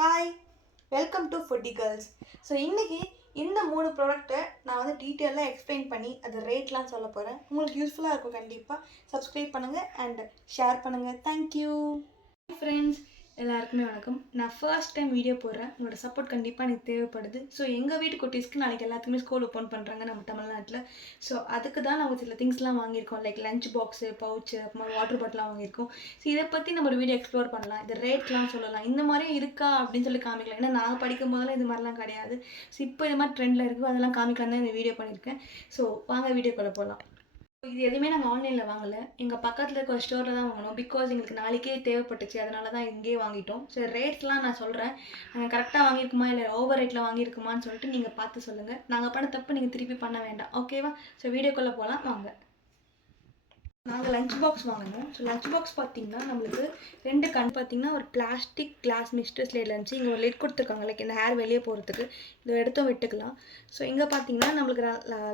Hi, welcome to foodie girls. So இன்றைக்கி இந்த 3 ப்ராடக்ட்டை நான் வந்து டீட்டெயிலாக எக்ஸ்பிளைன் பண்ணி அது ரேட்லாம் சொல்ல போகிறேன். உங்களுக்கு யூஸ்ஃபுல்லாக இருக்கும். கண்டிப்பாக சப்ஸ்கிரைப் பண்ணுங்கள் அண்ட் ஷேர் பண்ணுங்கள். Thank you friends. எல்லாருக்குமே வணக்கம். நான் ஃபர்ஸ்ட் டைம் வீடியோ போடுறேன். உங்களோட சப்போர்ட் கண்டிப்பாக எனக்கு தேவைப்படுது. ஸோ எங்கள் வீட்டு குட்டீஸ்க்கு நாளைக்கு எல்லாத்துக்குமே ஸ்கூல் ஓப்பன் பண்ணுறாங்க நம்ம தமிழ்நாட்டில். ஸோ அதுக்கு தான் நம்ம சில திங்ஸ்லாம் வாங்கியிருக்கோம். லைக் லஞ்ச் பாக்ஸு, பவுச்சு, அப்புறமா வாட்டர் பாட்டிலாம் வாங்கியிருக்கோம். ஸோ இதை பற்றி நம்ம ஒரு வீடியோ எக்ஸ்ப்ளோர் பண்ணலாம். இந்த ரேட்லாம் சொல்லலாம். இந்த மாதிரியே இருக்கா அப்படின்னு சொல்லி காமிக்கலாம். ஏன்னா நாங்கள் படிக்கும் போதெல்லாம் இது மாதிரிலாம் கிடையாது. ஸோ இப்போ இது மாதிரி ட்ரெண்டில் இருக்குது, அதெல்லாம் காமிக்கலாம் தான் இந்த வீடியோ பண்ணியிருக்கேன். ஸோ வாங்க வீடியோக்குள்ளே போகலாம். இது எதுவுமே நாங்கள் ஆன்லைனில் வாங்கலை. எங்கள் பக்கத்தில் இருக்க ஒரு ஸ்டோரில் தான் வாங்கினோம். பிகாஸ் எங்களுக்கு நாளைக்கே தேவைப்பட்டுச்சு, அதனால தான் இங்கேயே வாங்கிட்டோம். ஸோ ரேட்ஸ்லாம் நான் சொல்கிறேன். நாங்கள் கரெக்டாக வாங்கியிருக்குமா இல்லை ஓவர் ரேட்டில் வாங்கியிருக்குமான்னு சொல்லிட்டு நீங்கள் பார்த்து சொல்லுங்கள். நாங்கள் பண்ண தப்பு நீங்கள் திருப்பி பண்ண வேண்டாம், ஓகேவா? ஸோ வீடியோக்குள்ளே போகலாம் வாங்க. நாங்கள் லஞ்ச் பாக்ஸ் வாங்கினோம். ஸோ லஞ்ச் பாக்ஸ் பார்த்தீங்கன்னா நம்மளுக்கு 2 கண் பார்த்தீங்கன்னா ஒரு பிளாஸ்டிக் கிளாஸ் மிஸ்டர் ஸ்லேடில் இருந்துச்சு. இங்கே ஒரு லிட் கொடுத்துருக்காங்க, லைக் இந்த ஹேர் வெளியே போகிறதுக்கு. இதை எடுத்தும் விட்டுக்கலாம். ஸோ இங்கே பார்த்தீங்கன்னா நம்மளுக்கு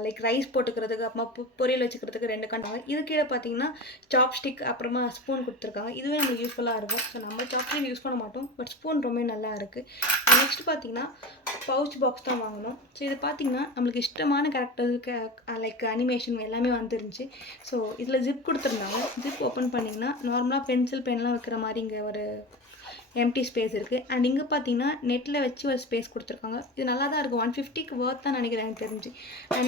லைக் ரைஸ் போட்டுக்கிறதுக்கு, அப்புறமா பொரியல் வச்சுக்கிறதுக்கு 2 கண். இது கீழே பார்த்தீங்கன்னா சாப்ஸ்டிக், அப்புறமா ஸ்பூன் கொடுத்துருக்காங்க. இதுவே நம்மளுக்கு யூஸ்ஃபுல்லாக இருக்கும். ஸோ நம்ம சாப்ஸ்டிக் யூஸ் பண்ண மாட்டோம், பட் ஸ்பூன் ரொம்ப நல்லா இருக்குது. நெக்ஸ்ட் பார்த்தீங்கன்னா பவுச் பாக்ஸ் தான் வாங்கணும். ஸோ இது பார்த்தீங்கன்னா நம்மளுக்கு இஷ்டமான கேரக்டருக்கு லைக் அனிமேஷன் எல்லாமே வந்துருந்துச்சு. ஸோ இதில் ஜிப் கொடுத்துருந்தாங்க. ஜிப் ஓப்பன் பண்ணிங்கன்னா நார்மலாக பென்சில் பென்லாம் வைக்கிற மாதிரி இங்கே ஒரு எம்டி ஸ்பேஸ் இருக்குது. அண்ட் இங்கே பார்த்தீங்கன்னா நெட்டில் வச்சு ஒரு ஸ்பேஸ் கொடுத்துருக்காங்க. இது நல்லா தான் இருக்குது. 150க்கு ஒர்த் தான் நினைக்கிறேன் எனக்கு தெரிஞ்சு.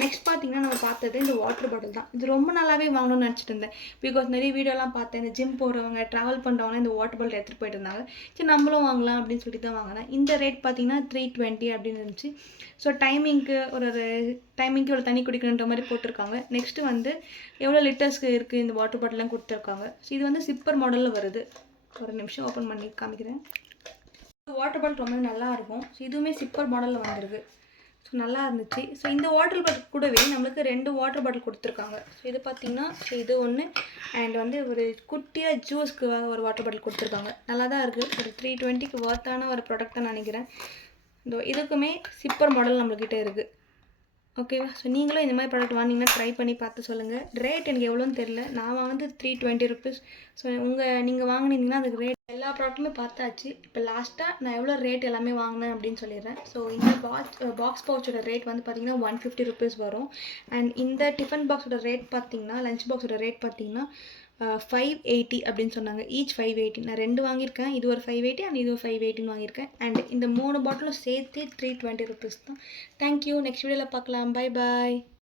நெக்ஸ்ட் பார்த்தீங்கன்னா நம்ம பார்த்தது இந்த வாட்டர் பாட்டில் தான். இது ரொம்ப நல்லாவே வாங்கணும்னு நினச்சிட்டு இருந்தேன். பிகாஸ் நிறைய வீடியோலாம் பார்த்தேன். இந்த ஜிம் போகிறவங்க, ட்ராவல் பண்ணுறவங்க இந்த வாட்டர் பாட்டில் எடுத்துகிட்டு போயிட்டு இருந்தாங்க. சரி நம்மளும் வாங்கலாம் அப்படின்னு சொல்லி தான் வாங்கினேன். இந்த ரேட் பார்த்தீங்கன்னா 320 அப்படின்னு இருந்துச்சு. ஸோ டைமிங்க்கு இவ்வளோ தண்ணி குடிக்கணுன்ற மாதிரி போட்டிருக்காங்க. நெக்ஸ்ட்டு வந்து எவ்வளோ லிட்டர்ஸ்க்கு இருக்குது இந்த வாட்டர் பாட்டிலாம் கொடுத்துருக்காங்க. ஸோ இது வந்து சிப்பர் மாடலில் வருது. ஒரு நிமிஷம் ஓப்பன் பண்ணி காமிக்கிறேன். வாட்டர் பாட்டில் ரொம்ப நல்லா இருக்கும். ஸோ இதுவுமே சிப்பர் மாடலில் வந்துருக்கு. ஸோ நல்லா இருந்துச்சு. ஸோ இந்த வாட்டர் பாட்டில் கூடவே நம்மளுக்கு 2 வாட்டர் பாட்டில் கொடுத்துருக்காங்க. ஸோ இது பார்த்திங்கன்னா இது ஒன்று அண்ட் வந்து ஒரு குட்டியாக ஜூஸ்க்கு ஒரு வாட்டர் பாட்டில் கொடுத்துருக்காங்க. நல்லா தான் இருக்குது. ஒரு 320க்கு ஒர்த்தான ஒரு ப்ராடக்ட் நினைக்கிறேன். இதுக்குமே சிப்பர் மாடல் நம்மள்கிட்ட இருக்குது, ஓகேவா? ஸோ நீங்களும் இந்த மாதிரி ப்ராடக்ட் வாங்கினீங்கன்னா ட்ரை பண்ணி பார்த்து சொல்லுங்கள். ரேட் எனக்கு எவ்வளோன்னு தெரில. நான் வாங்கினது 320 ருபீஸ். ஸோ நீங்கள் வாங்கினீங்கன்னா அதுக்கு ரேட் எல்லா ப்ராடக்ட்டுமே பார்த்தாச்சு. இப்போ லாஸ்ட்டாக நான் எவ்வளோ ரேட் எல்லாமே வாங்கினேன் அப்படின்னு சொல்லிடுறேன். ஸோ இந்த பாக்ஸ் பவுச்சோட ரேட் வந்து பார்த்திங்கன்னா 150 ருபீஸ் வரும். அண்ட் இந்த டிஃபன் பாக்ஸோட ரேட் பார்த்திங்கன்னா, லஞ்ச் பாக்ஸோட ரேட் பார்த்திங்கன்னா 580 அப்படின்னு சொன்னாங்க. ஈச் 580. நான் 2 வாங்கியிருக்கேன். இது ஒரு 580 அண்ட் இது ஒரு 580 வாங்கியிருக்கேன். அண்ட் இந்த 3 பாட்டிலும் சேர்த்து 320 ருபீஸ் தான். தேங்க்யூ. நெக்ஸ்ட் வீடியோவில் பார்க்கலாம். Bye bye.